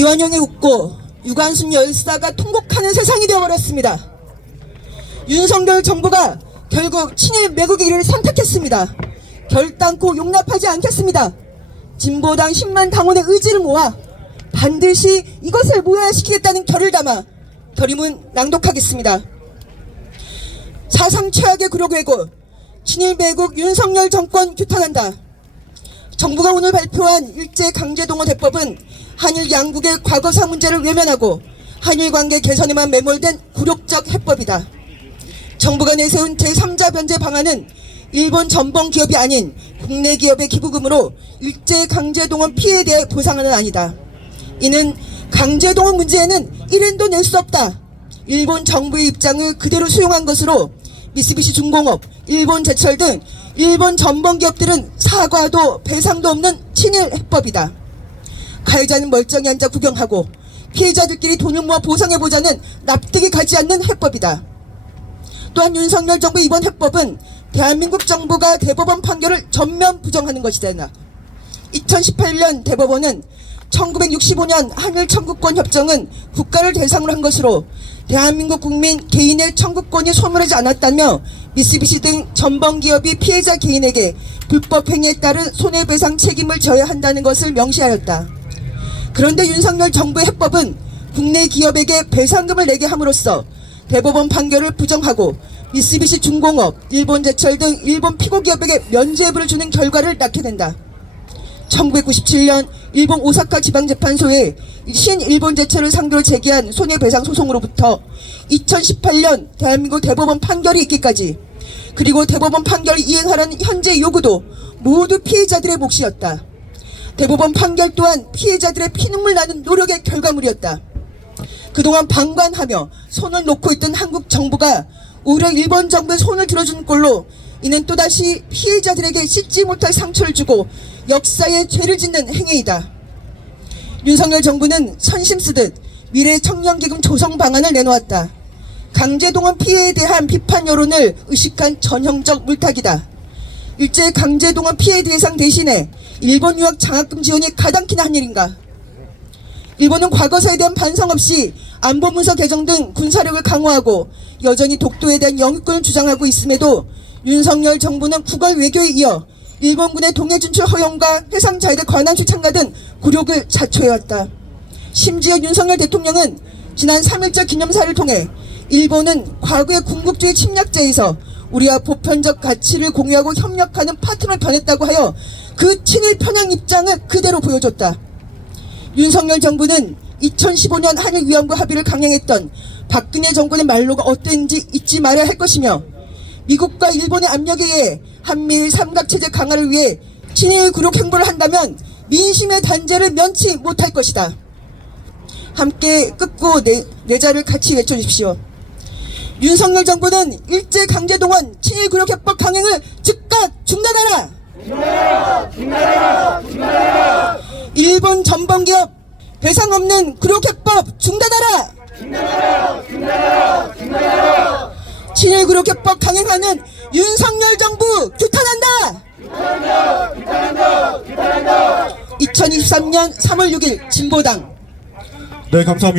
이완용이 웃고 유관순 열사가 통곡하는 세상이 되어버렸습니다. 윤석열 정부가 결국 친일 매국의 길을 선택했습니다. 결단코 용납하지 않겠습니다. 진보당 10만 당원의 의지를 모아 반드시 이것을 무효화시키겠다는 결을 담아 결의문 낭독하겠습니다. 사상 최악의 굴욕 왜고 친일 매국 윤석열 정권 규탄한다. 정부가 오늘 발표한 일제강제동원 해법은 한일 양국의 과거사 문제를 외면하고 한일 관계 개선에만 매몰된 굴욕적 해법이다. 정부가 내세운 제3자 변제 방안은 일본 전범 기업이 아닌 국내 기업의 기부금으로 일제강제동원 피해에 대해 보상하는 아니다. 이는 강제동원 문제에는 1엔도 낼 수 없다. 일본 정부의 입장을 그대로 수용한 것으로 미쓰비시 중공업, 일본제철 등 일본 전범 기업들은 사과도 배상도 없는 친일 해법이다. 가해자는 멀쩡히 앉아 구경하고 피해자들끼리 돈을 모아 보상해보자는 납득이 가지 않는 해법이다. 또한 윤석열 정부의 이번 해법은 대한민국 정부가 대법원 판결을 전면 부정하는 것이다. 2018년 대법원은 1965년 한일 청구권 협정은 국가를 대상으로 한 것으로 대한민국 국민 개인의 청구권이 소멸하지 않았다며 미쓰비시 등 전범기업이 피해자 개인에게 불법 행위에 따른 손해배상 책임을 져야 한다는 것을 명시하였다. 그런데 윤석열 정부의 해법은 국내 기업에게 배상금을 내게 함으로써 대법원 판결을 부정하고 미쓰비시 중공업, 일본제철 등 일본 피고기업에게 면죄부를 주는 결과를 낳게 된다. 1997년 일본 오사카 지방재판소에 신일본제철을 상대로 제기한 손해배상 소송으로부터 2018년 대한민국 대법원 판결이 있기까지, 그리고 대법원 판결을 이행하라는 현재 요구도 모두 피해자들의 몫이었다. 대법원 판결 또한 피해자들의 피눈물 나는 노력의 결과물이었다. 그동안 방관하며 손을 놓고 있던 한국 정부가 오히려 일본 정부의 손을 들어준 꼴로 이는 또다시 피해자들에게 씻지 못할 상처를 주고 역사에 죄를 짓는 행위이다. 윤석열 정부는 선심 쓰듯 미래 청년기금 조성 방안을 내놓았다. 강제동원 피해에 대한 비판 여론을 의식한 전형적 물타기다. 일제 강제동원 피해 대상 대신에 일본 유학 장학금 지원이 가당키나 한 일인가? 일본은 과거사에 대한 반성 없이 안보문서 개정 등 군사력을 강화하고 여전히 독도에 대한 영유권을 주장하고 있음에도 윤석열 정부는 국외 외교에 이어 일본군의 동해 진출 허용과 해상 자유대 관함식 참가 등 굴욕을 자초해왔다. 심지어 윤석열 대통령은 지난 3.1절 기념사를 통해 일본은 과거의 군국주의 침략자에서 우리와 보편적 가치를 공유하고 협력하는 파트너로 변했다고 하여 그 친일 편향 입장을 그대로 보여줬다. 윤석열 정부는 2015년 한일 위안부 합의를 강행했던 박근혜 정권의 말로가 어땠는지 잊지 말아야 할 것이며, 미국과 일본의 압력에 의해 한미일 삼각체제 강화를 위해 친일 굴욕 행보를 한다면 민심의 단죄를 면치 못할 것이다. 함께 끝고 내자를 같이 외쳐주십시오. 윤석열 정부는 일제강제동원 친일 굴욕 해법 강행을 즉각 중단하라! 중단하라! 일본 전범기업 배상 없는 굴욕 해법 중단하라! 중단하라! 친일 굴욕 해법 강행하는 윤석열 정부 규탄한다! 2023년 3월 6일 진보당. 네, 감사합니다.